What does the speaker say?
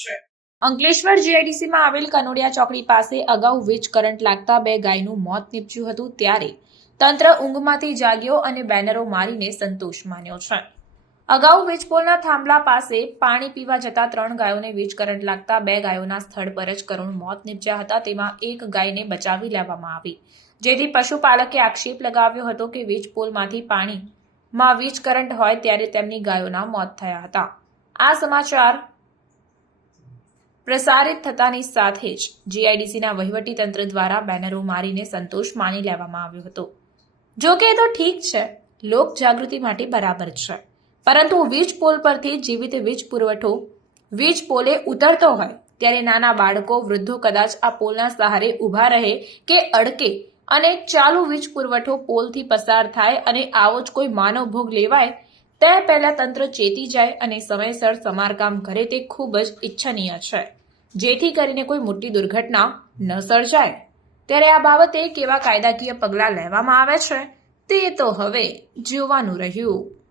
છે। અંકલેશ્વર જીઆઈડીસીમાં આવેલ કનોડિયા ચોકડી પાસે અગાઉ વીજ કરંટ લાગતા 2 ગાયનું મોત નીપજ્યું હતું, ત્યારે તંત્ર ઊંઘમાંથી જાગ્યો અને બેનરો મારીને સંતોષ માન્યો છે। અગાઉ વીજપોલના થાંભલા પાસે પાણી પીવા જતા 3 ગાયોને વીજ કરંટ લાગતા 2 ગાયોના સ્થળ પર જ કરુણ મોત નીપજ્યા હતા। તેમાં એક ગાયને બચાવી લેવામાં આવી, જેથી પશુપાલકે આક્ષેપ લગાવ્યો હતો કે વીજપોલમાંથી પાણીમાં વીજ કરંટ હોય ત્યારે તેમની ગાયોના મોત થયા હતા। આ સમાચાર પ્રસારિત થતાની સાથે જ જીઆઈડીસીના વહીવટી તંત્ર દ્વારા બેનરો મારીને સંતોષ માની લેવામાં આવ્યો હતો। જો કે એ તો ઠીક છે, લોક જાગૃતિ માટે બરાબર છે, પરંતુ વીજ પોલ પરથી જીવિત વીજ પોલે ઉતરતો હોય ત્યારે નાના બાળકો, વૃદ્ધો કદાચ આ પોલના સહારે ઊભા રહે કે અડકે અને ચાલુ વીજ પુરવઠો પોલથી પસાર થાય અને આવો જ કોઈ માનવ ભોગ લેવાય તે પહેલા તંત્ર ચેતી જાય અને સમયસર સમારકામ કરે તે ખૂબ જ ઇચ્છનીય છે, જેથી કરીને કોઈ મોટી દુર્ઘટના ન સર્જાય। ત્યારે આ બાબતે કેવા કાયદાકીય પગલાં લેવામાં આવે છે તે તો હવે જોવાનું રહ્યું।